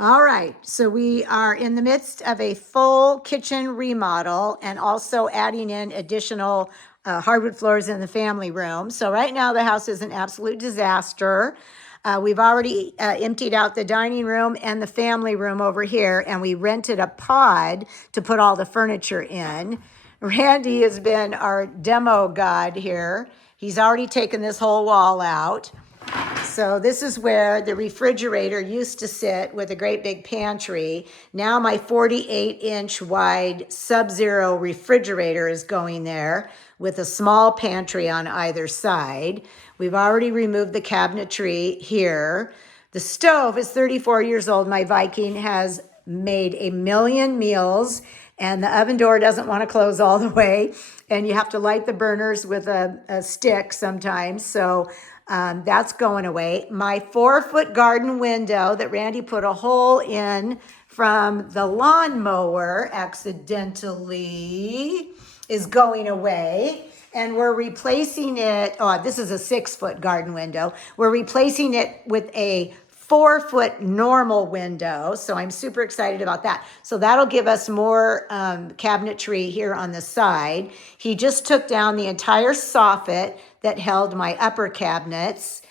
All right, so we are in the midst of a full kitchen remodel and also adding in additional hardwood floors in the family room. So right now the house is an absolute disaster. We've already emptied out the dining room and the family room over here, and we rented a pod to put all the furniture in. Randy has been our demo god here. He's already taken this whole wall out. So this is where the refrigerator used to sit with a great big pantry. Now my 48-inch wide Sub-Zero refrigerator is going there with a small pantry on either side. We've already removed the cabinetry here. The stove is 34 years old. My Viking has made a million meals, and the oven door doesn't want to close all the way, and you have to light the burners with a stick sometimes. So that's going away. My 4-foot garden window that Randy put a hole in from the lawnmower accidentally is going away. And we're replacing it. Oh, this is a 6-foot garden window. We're replacing it with a 4-foot normal window. So I'm super excited about that. So that'll give us more cabinetry here on the side. He just took down the entire soffit that held my upper cabinets.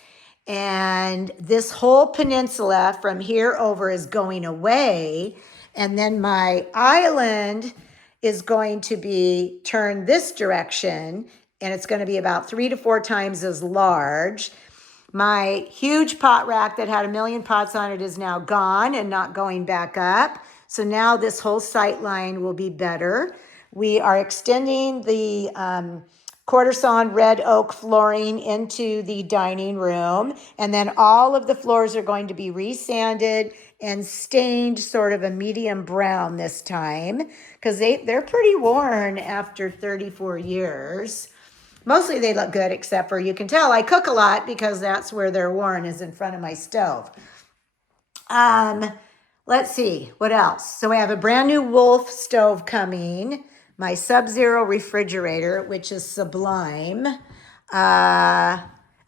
And this whole peninsula from here over is going away. And then my island is going to be turned this direction, and it's going to be about 3 to 4 times as large. My huge pot rack that had a million pots on it is now gone and not going back up. So now this whole sight line will be better. We are extending the quarter sawn red oak flooring into the dining room. And then all of the floors are going to be resanded and stained sort of a medium brown this time, because they're pretty worn after 34 years. Mostly they look good, except for you can tell I cook a lot because that's where they're worn, is in front of my stove. Let's see, what else? So we have a brand new Wolf stove coming, my Sub-Zero refrigerator, which is sublime.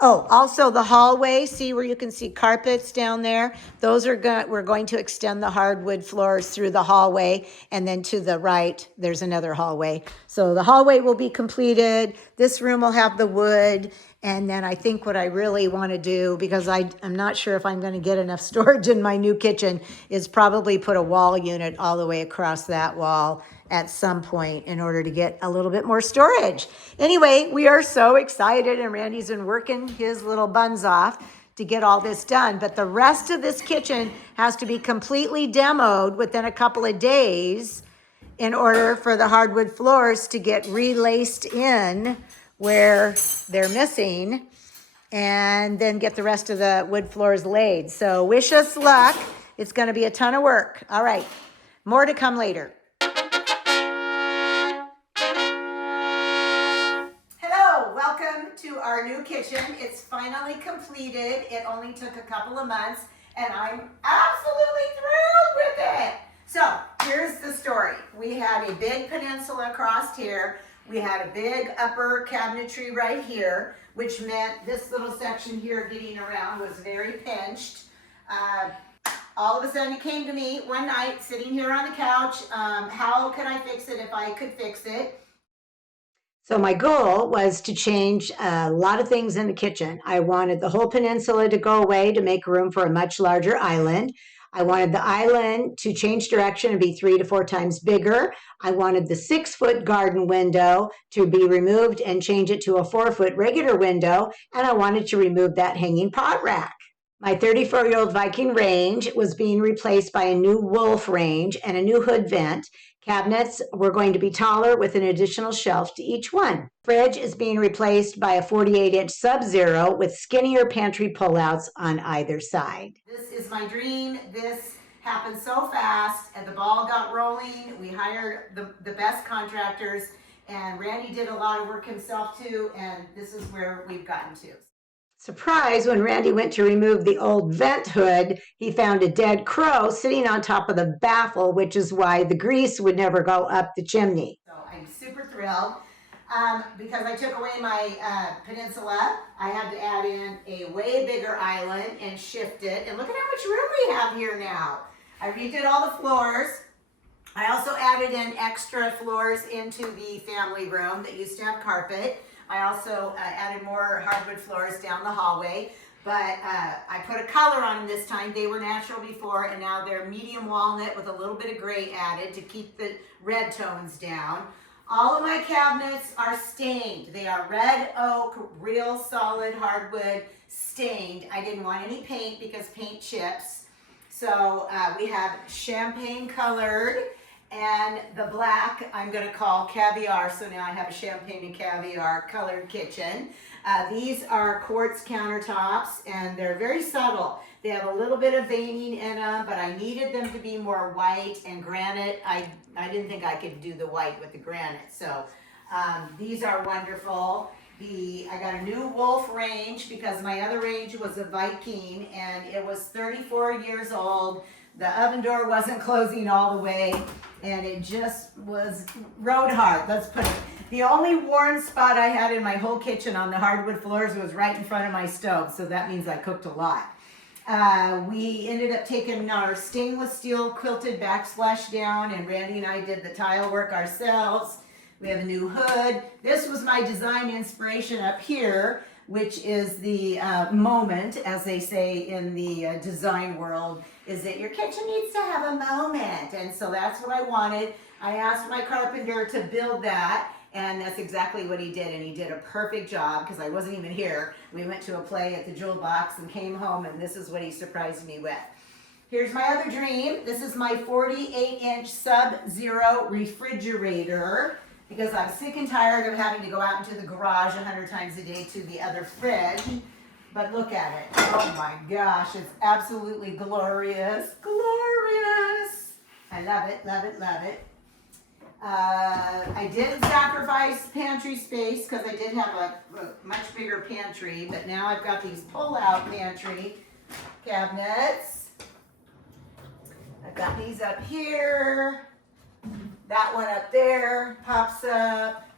Oh, also the hallway, see where you can see carpets down there? Those are we're going to extend the hardwood floors through the hallway, and then to the right, there's another hallway. So the hallway will be completed. This room will have the wood. And then I think what I really want to do, because I'm not sure if I'm going to get enough storage in my new kitchen, is probably put a wall unit all the way across that wall at some point in order to get a little bit more storage. Anyway, we are so excited, and Randy's been working his little buns off to get all this done. But the rest of this kitchen has to be completely demoed within a couple of days in order for the hardwood floors to get relaced in where they're missing, and then get the rest of the wood floors laid. So wish us luck. It's going to be a ton of work. All right, more to come later. Hello, welcome to our new kitchen. It's finally completed. It only took a couple of months, and I'm absolutely thrilled with it. So here's the story. We had a big peninsula across here. We had a big upper cabinetry right here, which meant this little section here getting around was very pinched. All of a sudden it came to me one night sitting here on the couch. How could I fix it if I could fix it? So my goal was to change a lot of things in the kitchen. I wanted the whole peninsula to go away to make room for a much larger island. I wanted the island to change direction and be 3 to 4 times bigger. I wanted the 6-foot garden window to be removed and change it to a 4-foot regular window. And I wanted to remove that hanging pot rack. My 34-year-old Viking range was being replaced by a new Wolf range and a new hood vent. Cabinets were going to be taller with an additional shelf to each one. Fridge is being replaced by a 48-inch Sub-Zero with skinnier pantry pullouts on either side. This is my dream. This happened so fast, and the ball got rolling. We hired the best contractors, and Randy did a lot of work himself too, and this is where we've gotten to. Surprise, when Randy went to remove the old vent hood, he found a dead crow sitting on top of the baffle, which is why the grease would never go up the chimney. So I'm super thrilled. Because I took away my peninsula, I had to add in a way bigger island and shift it. And look at how much room we have here now. I redid all the floors. I also added in extra floors into the family room that used to have carpet. I also added more hardwood floors down the hallway, but I put a color on them this time. They were natural before, and now they're medium walnut with a little bit of gray added to keep the red tones down. All of my cabinets are stained. They are red oak, real solid hardwood, stained. I didn't want any paint because paint chips. So we have champagne colored, and the black I'm going to call caviar. So now I have a champagne and caviar colored kitchen. These are quartz countertops, and they're very subtle. They have a little bit of veining in them, but I needed them to be more white and granite. I didn't think I could do the white with the granite. So these are wonderful. I got a new Wolf range because my other range was a Viking, and it was 34 years old. The oven door wasn't closing all the way, and it just was rode hard, let's put it. The only worn spot I had in my whole kitchen on the hardwood floors was right in front of my stove, so that means I cooked a lot. We ended up taking our stainless steel quilted backsplash down, and Randy and I did the tile work ourselves. We have a new hood. This was my design inspiration up here, which is the moment, as they say in the design world, is that your kitchen needs to have a moment. And so that's what I wanted. I asked my carpenter to build that, and that's exactly what he did, and he did a perfect job because I wasn't even here. We went to a play at the Jewel Box and came home, and this is what he surprised me with. Here's my other dream. This is my 48-inch Sub-Zero refrigerator, because I'm sick and tired of having to go out into the garage 100 times a day to the other fridge. But look at it. Oh my gosh, it's absolutely glorious. Glorious. I love it, love it, love it. I did sacrifice pantry space because I did have a much bigger pantry, but now I've got these pull-out pantry cabinets. I've got these up here. That one up there pops up.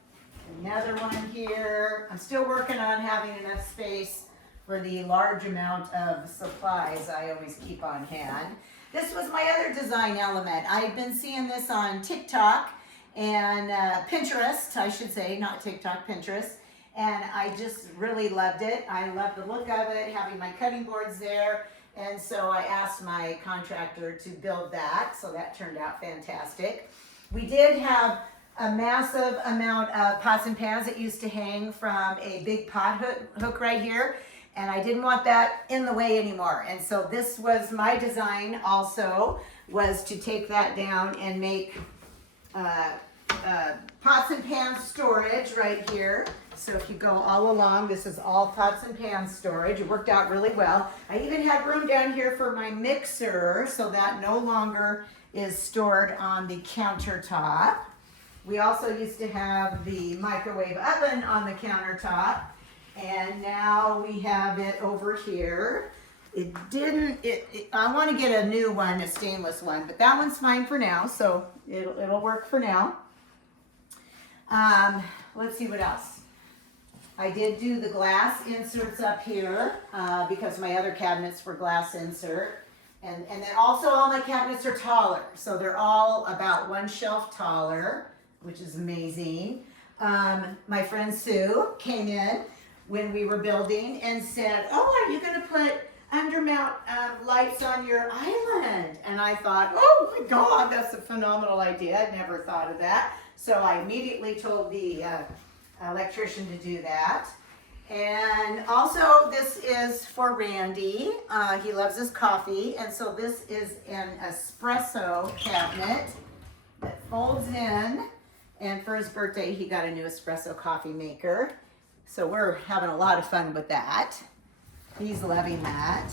Another one here. I'm still working on having enough space for the large amount of supplies I always keep on hand. This was my other design element. I've been seeing this on TikTok and Pinterest, I should say, not TikTok, Pinterest. And I just really loved it. I love the look of it, having my cutting boards there. And so I asked my contractor to build that. So that turned out fantastic. We did have a massive amount of pots and pans that used to hang from a big pot hook right here, and I didn't want that in the way anymore. And so this was my design also, was to take that down and make pots and pan storage right here. So if you go all along, this is all pots and pan storage. It worked out really well. I even had room down here for my mixer, so that no longer is stored on the countertop. We also used to have the microwave oven on the countertop, and now we have it over here. I want to get a new one, a stainless one, but that one's fine for now, so it'll work for now. Let's see what else. I did do the glass inserts up here because my other cabinets were glass insert. And then also all my cabinets are taller. So they're all about one shelf taller, which is amazing. My friend Sue came in when we were building and said, oh, are you going to put undermount lights on your island? And I thought, oh my God, that's a phenomenal idea. I'd never thought of that. So I immediately told the electrician to do that. And also this is for Randy. He loves his coffee. And so this is an espresso cabinet that folds in. And for his birthday, he got a new espresso coffee maker. So we're having a lot of fun with that. He's loving that.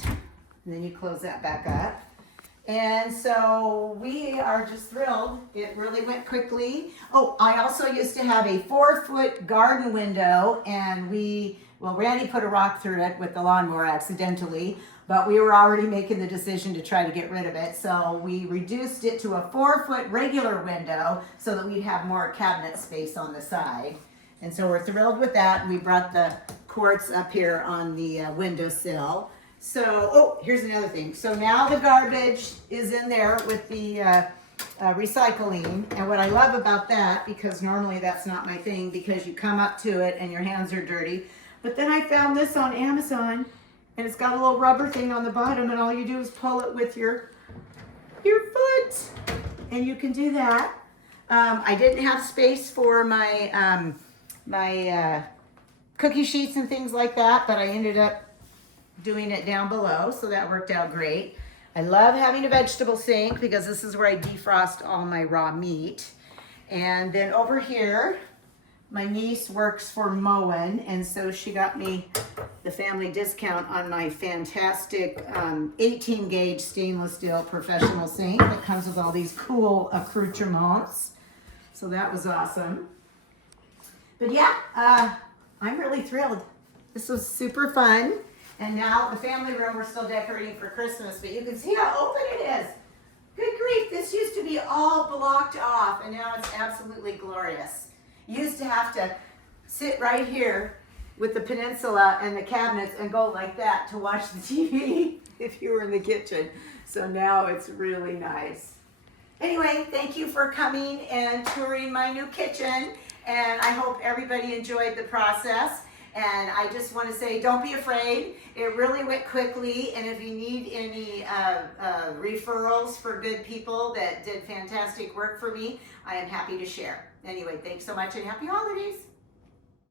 And then you close that back up. And so we are just thrilled. It really went quickly. Oh, I also used to have a 4-foot garden window, and Randy put a rock through it with the lawnmower accidentally, but we were already making the decision to try to get rid of it. So we reduced it to a 4-foot regular window so that we'd have more cabinet space on the side. And so we're thrilled with that. We brought the quartz up here on the windowsill. So, oh, here's another thing. So now the garbage is in there with the recycling. And what I love about that, because normally that's not my thing, because you come up to it and your hands are dirty. But then I found this on Amazon, and it's got a little rubber thing on the bottom, and all you do is pull it with your foot, and you can do that. I didn't have space for my my cookie sheets and things like that, but I ended up doing it down below, so that worked out great. I love having a vegetable sink because this is where I defrost all my raw meat. And then over here, my niece works for Moen, and so she got me the family discount on my fantastic 18 gauge stainless steel professional sink that comes with all these cool accoutrements. So that was awesome. But yeah, I'm really thrilled. This was super fun. And now the family room, we're still decorating for Christmas, but you can see how open it is. Good grief, this used to be all blocked off, and now it's absolutely glorious. You used to have to sit right here with the peninsula and the cabinets and go like that to watch the TV if you were in the kitchen. So now it's really nice. Anyway, thank you for coming and touring my new kitchen, and I hope everybody enjoyed the process. And I just want to say, don't be afraid. It really went quickly, and if you need any referrals for good people that did fantastic work for me, I am happy to share. Anyway, thanks so much and happy holidays.